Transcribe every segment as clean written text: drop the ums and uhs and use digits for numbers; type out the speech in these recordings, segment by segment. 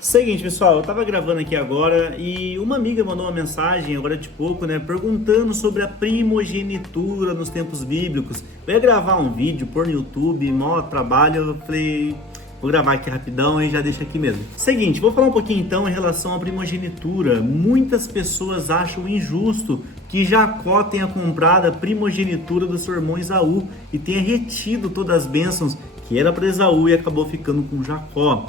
Seguinte, pessoal, eu tava gravando aqui agora e uma amiga mandou uma mensagem agora de pouco, né, perguntando sobre a primogenitura nos tempos bíblicos. Eu ia gravar um vídeo, pôr no YouTube, maior trabalho, eu falei, vou gravar aqui rapidão e já deixo aqui mesmo. Seguinte, vou falar um pouquinho então em relação à primogenitura. Muitas pessoas acham injusto que Jacó tenha comprado a primogenitura do seu irmão Esaú e tenha retido todas as bênçãos que era para Esaú e acabou ficando com Jacó.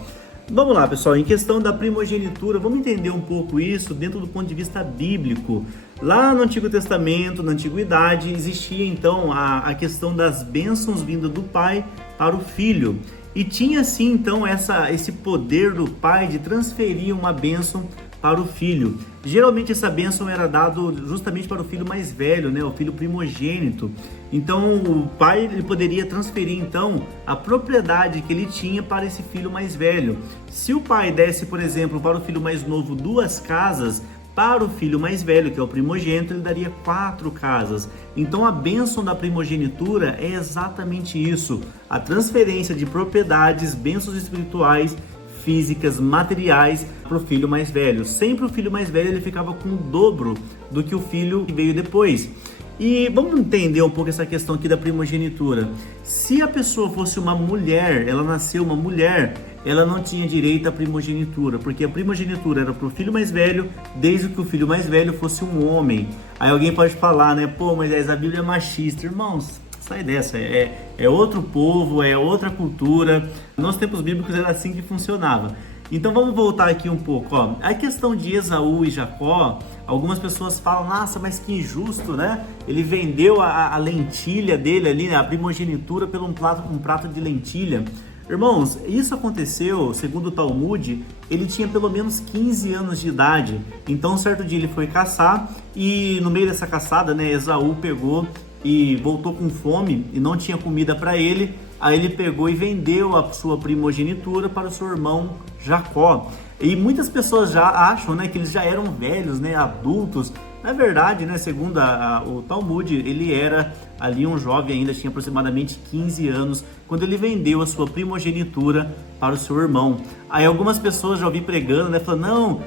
Vamos lá, pessoal, em questão da primogenitura, vamos entender um pouco isso dentro do ponto de vista bíblico. Lá no Antigo Testamento, na Antiguidade, existia então a questão das bênçãos vindas do pai para o filho. E tinha sim então esse poder do pai de transferir uma bênção para o filho. Geralmente essa bênção era dado justamente para o filho mais velho, né, o filho primogênito. Então o pai ele poderia transferir então a propriedade que ele tinha para esse filho mais velho. Se o pai desse, por exemplo, para o filho mais novo 2 casas, para o filho mais velho, que é o primogênito, ele daria 4 casas. Então a bênção da primogenitura é exatamente isso, a transferência de propriedades, bênçãos espirituais, físicas, materiais para o filho mais velho. Sempre o filho mais velho ele ficava com o dobro do que o filho que veio depois. E vamos entender um pouco essa questão aqui da primogenitura. Se a pessoa fosse uma mulher, ela nasceu uma mulher, ela não tinha direito à primogenitura, porque a primogenitura era para o filho mais velho, desde que o filho mais velho fosse um homem. Aí alguém pode falar, né? Pô, mas a Bíblia é machista. Irmãos, sai dessa, é outro povo, é outra cultura. Nos tempos bíblicos era assim que funcionava. Então vamos voltar aqui um pouco, ó. A questão de Esaú e Jacó, algumas pessoas falam, nossa, mas que injusto, né? Ele vendeu a lentilha dele ali, né? A primogenitura por um prato de lentilha. Irmãos, isso aconteceu, segundo o Talmud, ele tinha pelo menos 15 anos de idade. Então, um certo dia ele foi caçar e no meio dessa caçada, né, Esaú pegou e voltou com fome e não tinha comida para ele. Aí ele pegou e vendeu a sua primogenitura para o seu irmão Jacó. E muitas pessoas já acham, né, que eles já eram velhos, né, adultos. Na verdade, né, segundo o Talmud, ele era ali um jovem ainda, tinha aproximadamente 15 anos, quando ele vendeu a sua primogenitura para o seu irmão. Aí algumas pessoas já ouvi pregando, né, falando, não,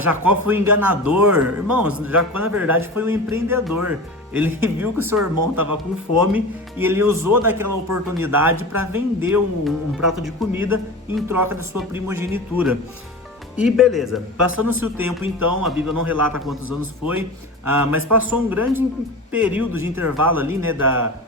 Jacó foi enganador. Irmãos, Jacó na verdade foi um empreendedor. Ele viu que o seu irmão estava com fome e ele usou daquela oportunidade para vender um prato de comida em troca da sua primogenitura. E beleza, passando-se o tempo então, a Bíblia não relata quantos anos foi, mas passou um grande período de intervalo ali, né,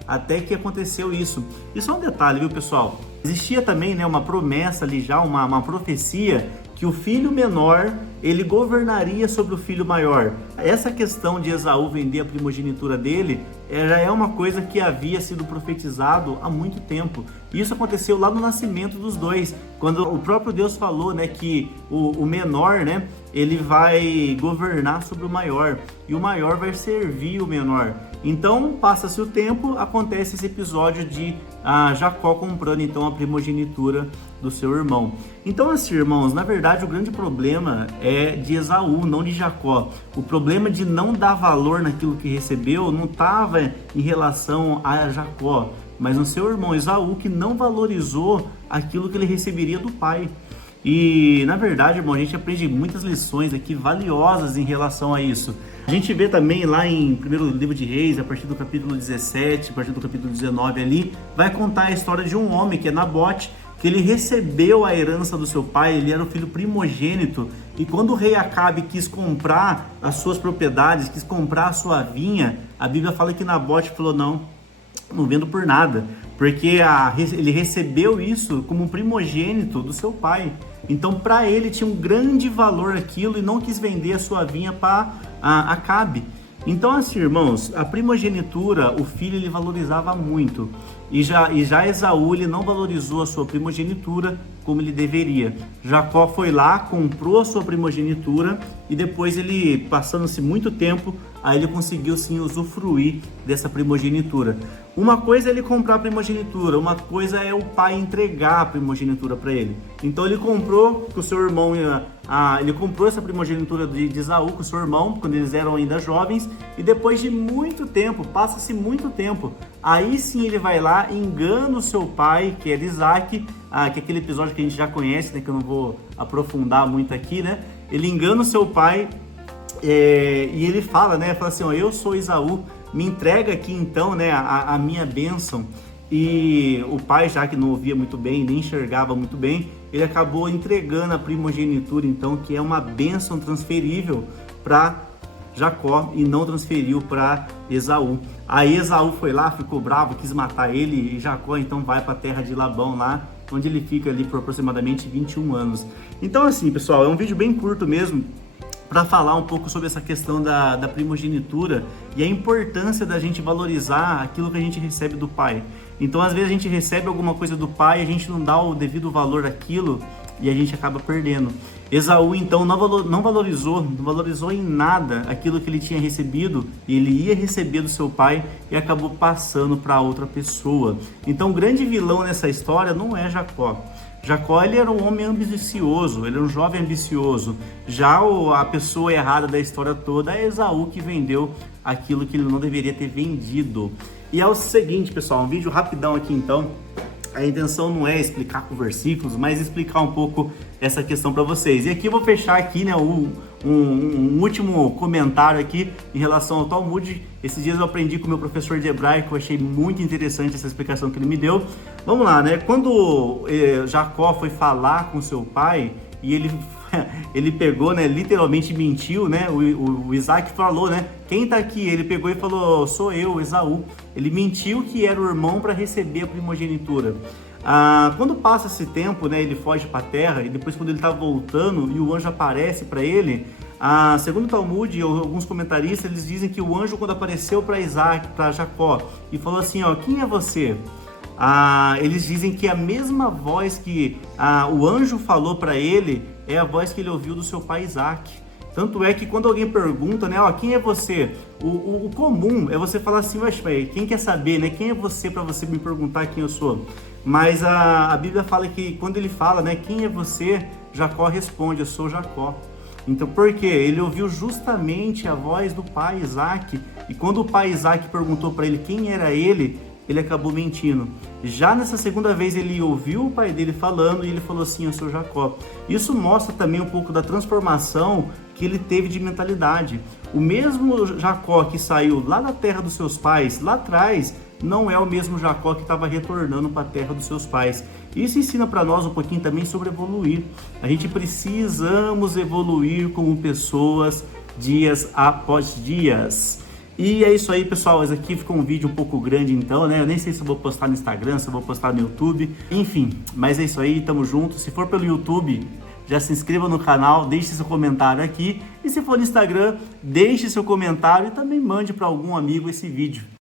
até que aconteceu isso. E só um detalhe, viu, pessoal? Existia também, né, uma promessa ali já, uma profecia, que o filho menor, ele governaria sobre o filho maior. Essa questão de Esaú vender a primogenitura dele, já é uma coisa que havia sido profetizado há muito tempo. Isso aconteceu lá no nascimento dos dois, quando o próprio Deus falou, né, que o menor, né, ele vai governar sobre o maior, e o maior vai servir o menor. Então, passa-se o tempo, acontece esse episódio de Jacó comprando então a primogenitura do seu irmão. Então, assim, irmãos, na verdade o grande problema é de Esaú, não de Jacó. O problema de não dar valor naquilo que recebeu não estava em relação a Jacó, mas no seu irmão Esaú, que não valorizou aquilo que ele receberia do pai. E, na verdade, irmão, a gente aprende muitas lições aqui valiosas em relação a isso. A gente vê também lá em primeiro livro de Reis, a partir do capítulo 17, a partir do capítulo 19 ali, vai contar a história de um homem que é Nabote, que ele recebeu a herança do seu pai, ele era o filho primogênito, e quando o rei Acabe quis comprar as suas propriedades, quis comprar a sua vinha, a Bíblia fala que Nabote falou, não vendo por nada, porque ele recebeu isso como primogênito do seu pai. Então, para ele tinha um grande valor aquilo e não quis vender a sua vinha para Acabe. Então, assim, irmãos, a primogenitura, o filho ele valorizava muito. E já Esaú ele não valorizou a sua primogenitura como ele deveria. Jacó foi lá, comprou a sua primogenitura e depois ele, passando-se muito tempo, aí ele conseguiu sim usufruir dessa primogenitura. Uma coisa é ele comprar a primogenitura, uma coisa é o pai entregar a primogenitura para ele. Então ele comprou com o seu irmão, ele comprou essa primogenitura de Esaú com o seu irmão, quando eles eram ainda jovens, e depois de muito tempo, passa-se muito tempo, Aí sim ele vai lá, engana o seu pai, que era Isaac, que é aquele episódio que a gente já conhece, né, que eu não vou aprofundar muito aqui, né? Ele engana o seu pai e ele fala, né? Fala assim, ó, eu sou Esaú, me entrega aqui então, né, a minha bênção. E o pai, já que não ouvia muito bem, nem enxergava muito bem, ele acabou entregando a primogenitura, então, que é uma bênção transferível para Jacó e não transferiu para Esaú. Aí Esaú foi lá, ficou bravo, quis matar ele, e Jacó então vai para a terra de Labão lá, onde ele fica ali por aproximadamente 21 anos. Então assim, pessoal, é um vídeo bem curto mesmo, para falar um pouco sobre essa questão da primogenitura e a importância da gente valorizar aquilo que a gente recebe do pai. Então, às vezes a gente recebe alguma coisa do pai, a gente não dá o devido valor àquilo e a gente acaba perdendo. Esaú, então, não valorizou em nada aquilo que ele tinha recebido, ele ia receber do seu pai e acabou passando para outra pessoa. Então, o grande vilão nessa história não é Jacó. Jacó, ele era um homem ambicioso, ele era um jovem ambicioso. Já a pessoa errada da história toda é Esaú, que vendeu aquilo que ele não deveria ter vendido. E é o seguinte, pessoal, um vídeo rapidão aqui então. A intenção não é explicar com versículos, mas explicar um pouco essa questão para vocês. E aqui eu vou fechar aqui, né, um último comentário aqui em relação ao Talmud. Esses dias eu aprendi com o meu professor de hebraico, eu achei muito interessante essa explicação que ele me deu. Vamos lá, né? Quando Jacó foi falar com seu pai e ele pegou, né, literalmente mentiu, né? O Isaac falou, né? Quem tá aqui? Ele pegou e falou, sou eu, Esaú. Ele mentiu que era o irmão para receber a primogenitura. Quando passa esse tempo, né, ele foge para a terra e depois quando ele está voltando e o anjo aparece para ele, segundo o Talmud e alguns comentaristas, eles dizem que o anjo, quando apareceu para Jacó e falou assim, ó, quem é você? Eles dizem que a mesma voz que o anjo falou para ele é a voz que ele ouviu do seu pai Isaac. Tanto é que quando alguém pergunta, né, ó, quem é você? O comum é você falar assim, mas quem quer saber, né? Quem é você para você me perguntar quem eu sou? Mas a Bíblia fala que quando ele fala, né, quem é você? Jacó responde, eu sou Jacó. Então, por quê? Ele ouviu justamente a voz do pai Isaac. E quando o pai Isaac perguntou para ele quem era ele acabou mentindo. Já nessa segunda vez ele ouviu o pai dele falando e ele falou assim, eu sou Jacó. Isso mostra também um pouco da transformação que ele teve de mentalidade. O mesmo Jacó que saiu lá da terra dos seus pais, lá atrás, não é o mesmo Jacó que estava retornando para a terra dos seus pais. Isso ensina para nós um pouquinho também sobre evoluir. A gente precisamos evoluir como pessoas dias após dias. E é isso aí, pessoal, esse aqui ficou um vídeo um pouco grande então, né? Eu nem sei se eu vou postar no Instagram, se eu vou postar no YouTube, enfim, mas é isso aí, tamo junto. Se for pelo YouTube, já se inscreva no canal, deixe seu comentário aqui. E se for no Instagram, deixe seu comentário e também mande para algum amigo esse vídeo.